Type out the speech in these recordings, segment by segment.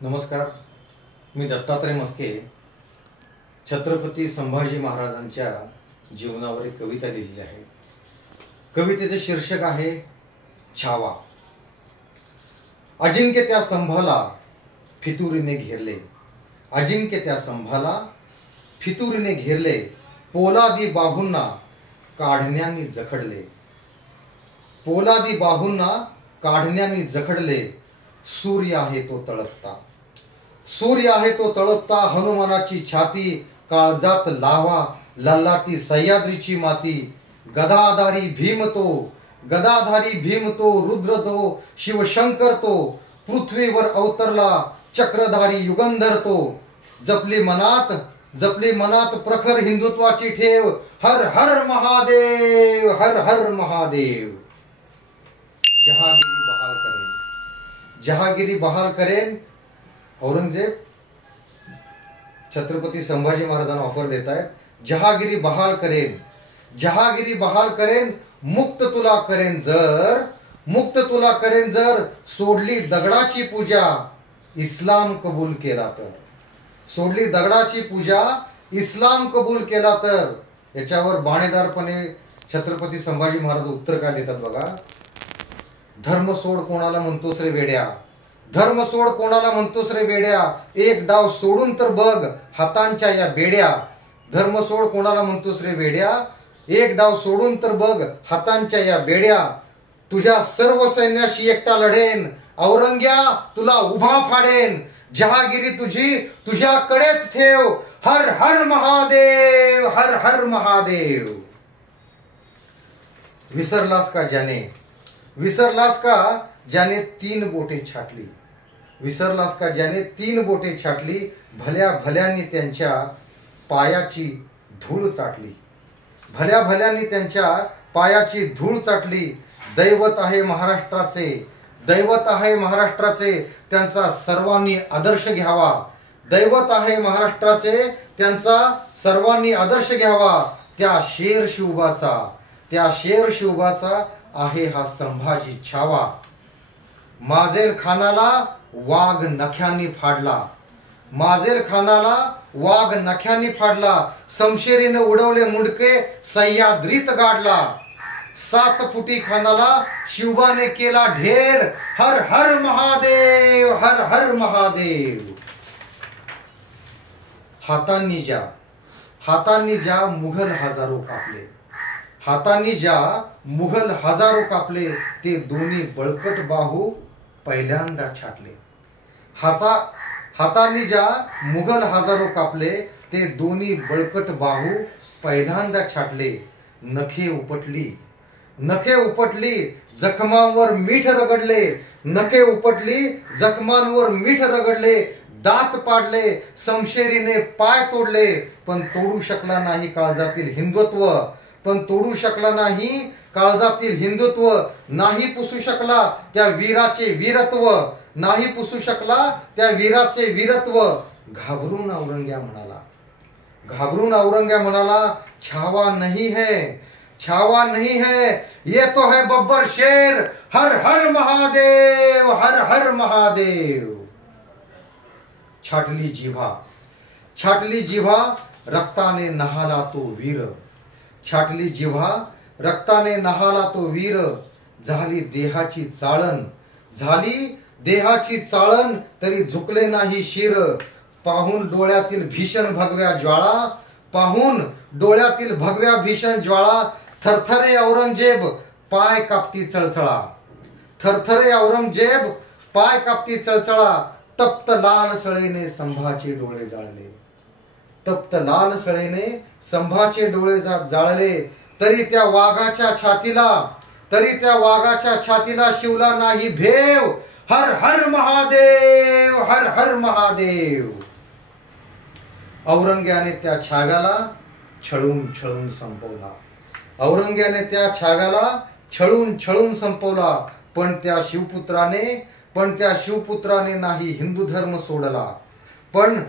नमस्कार. मी दत्तात्रय मस्के छत्रपती संभाजी महाराजांच्या जीवनावर एक कविता लिहिली आहे. कवितेचे शीर्षक आहे छावा. अजिंक्य त्या स्तंभाला फितुरीने घेरले, अजिंक्य त्या स्तंभाला फितुरीने घेरले, पोलादी बाहूंना काढण्यानी जखडले, पोलादी बाहूंना काढण्यानी जखडले. सूर्य आहे तो तळपता, सूर्य आहे तो तळपता, हनुमानाची छाती काळजात लावा, ललाटी सह्याद्रीची माती. गदाधारी भीम तो, गदाधारी भीम तो, रुद्र तो, शिवशंकर तो, पृथ्वीवर अवतरला चक्रधारी युगंधर तो. जपली मनात प्रखर हिंदुत्वाची ठेव, हर हर महादेव, हर हर महादेव. जहागिरी बहाल करेन, जहागिरी बहाल करेन. औरंगजेब छत्रपती संभाजी महाराजांना ऑफर देत आहेत. जहागिरी बहाल करेन, जहागिरी बहाल करेन, मुक्त तुला करेन जर, मुक्त तुला करेन जर, सोडली दगडाची पूजा इस्लाम कबूल केला तर, सोडली दगडाची पूजा इस्लाम कबूल केला तर. याच्यावर बाणेदारपणे छत्रपती संभाजी महाराज उत्तर काय देतात बघा. धर्म सोड कोणाला म्हणतोस रे वेड्या, धर्म सोड कोणाला म्हणतोस रे वेड्या, एक डाव सोडून तर बघ हातांच्या या बेड्या. धर्म सोड कोणाला म्हणतोस रे वेड्या, एक डाव सोडून तर बघ हातांच्या या बेड्या. तुझ्या सर्व सैन्याशी एकटा लढेन, औरंग्या तुला उभा फाडेन. जहागिरी तुझी तुझ्याकडेच ठेव, हर हर महादेव, हर हर महादेव. विसरलास का ज्याने, विसरलास का ज्याने तीन बोटे छाटली, विसरलास का ज्याने तीन बोटे छाटली, भल्या भल्यांनी त्यांच्या पायाची धूळ चाटली, भल्या भल्यांनी त्यांच्या पायाची धूळ चाटली. दैवत आहे महाराष्ट्राचे, दैवत आहे महाराष्ट्राचे, त्यांचा सर्वांनी आदर्श घ्यावा. दैवत आहे महाराष्ट्राचे, त्यांचा सर्वांनी आदर्श घ्यावा. त्या शेर शिवबाचा, त्या शेर शिवबाचा आहे हा संभाजी छावा. माजेल खानाला वाघ नख्यांनी फाडला, माजेल खानाला वाघ नख्यांनी फाडला. समशेरीने उडवले मुंडके सह्याद्रीत गाडला. 7 फुटी खानाला शिवबाने केला ढेर, हर हर महादेव, हर हर महादेव. हातांनी ज्या मुघल हजारो कापले, हातांनी ज्या मुघल हजारो कापले, ते दोन्ही बळकट बाहू पहिल्यांदा छाटले. हातांनी ज्या मुघल हजारो कापले, ते दोन्ही बळकट बाहू पहिल्यांदा छाटले. नखे उपटली, नखे उपटली, जखमांवर मीठ रगडले, नखे उपटली, जखमांवर मीठ रगडले. दात पाडले, समशेरीने पाय तोडले, पण तोडू शकला नाही काळजातील हिंदुत्व, पण तोडू शकला नाही काळजातील हिंदुत्व. नाही पुसू शकला त्या वीराचे वीरत्व, नाही पुसू शकला त्या वीराचे वीरत्व. घाबरून औरंग्या म्हणाला, घाबरून औरंग्या म्हणाला, छावा नहीं है, छावा नहीं है, ये तो है बब्बर शेर, हर हर महादेव, हर हर महादेव. छाटली जिव्हा, छाटली जिव्हा, रक्ताने नहाला तो वीर, छाटली जिव्हा, रक्ताने नहाला तो वीर. झाली देहाची चाळण, झाली देहाची चाळण, तरी झुकले नाही शिर. पाहून डोळ्यातील भीषण भगव्या ज्वाळा, पाहून डोळ्यातील भगव्या भीषण ज्वाळा. थरथरे औरंगजेब पाय कापती चळचळा, थरथरे औरंगजेब पाय कापती चळचळा. तप्त लाल सळेने संभाचे डोळे जाळले, तप्त लाल सळेने संभाचे डोळे जाळले. तरी त्या वाघाच्या छातीला, तरी त्या वाघाच्या छातीला शिवला नाही भेव, हर हर महादेव, हर हर महादेव. औरंग्याने त्या छाव्याला छळून छळून संपवला, औरंग्याने त्या छाव्याला छळून छळून संपवला. पण त्या शिवपुत्राने नाही हिंदू धर्म सोडला, पण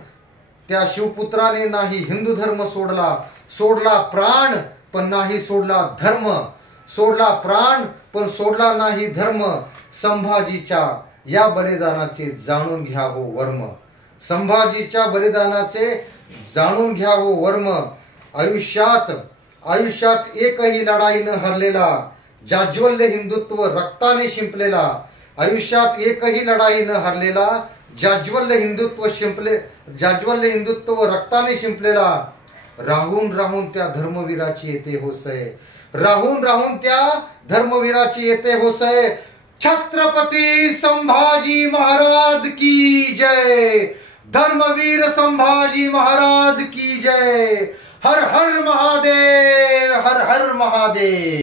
त्या शिवपुत्राने नाही हिंदू धर्म सोडला. सोडला प्राण पण नाही सोडला धर्म, सोडला प्राण पण सोडला नाही धर्म. संभाजीच्या या बलिदानाचे जाणून घ्या हो वर्म. संभाजीच्या बलिदानाचे जाणून घ्या हो वर्म. आयुष्यात एकही लढाई न हरलेला जाज्वल्य हिंदुत्व रक्ताने शिंपलेला. आयुष्यात एकही लढाई न हरलेला जाज्वल्य हिंदुत्व रक्ताने शिंपलेला. राहून राहून त्या धर्मवीराची येते होसय. राहून राहून त्या धर्मवीराची येते होसय. छत्रपती संभाजी महाराज की जय. धर्मवीर संभाजी महाराज की जय. हर हर महादेव. हर हर महादेव.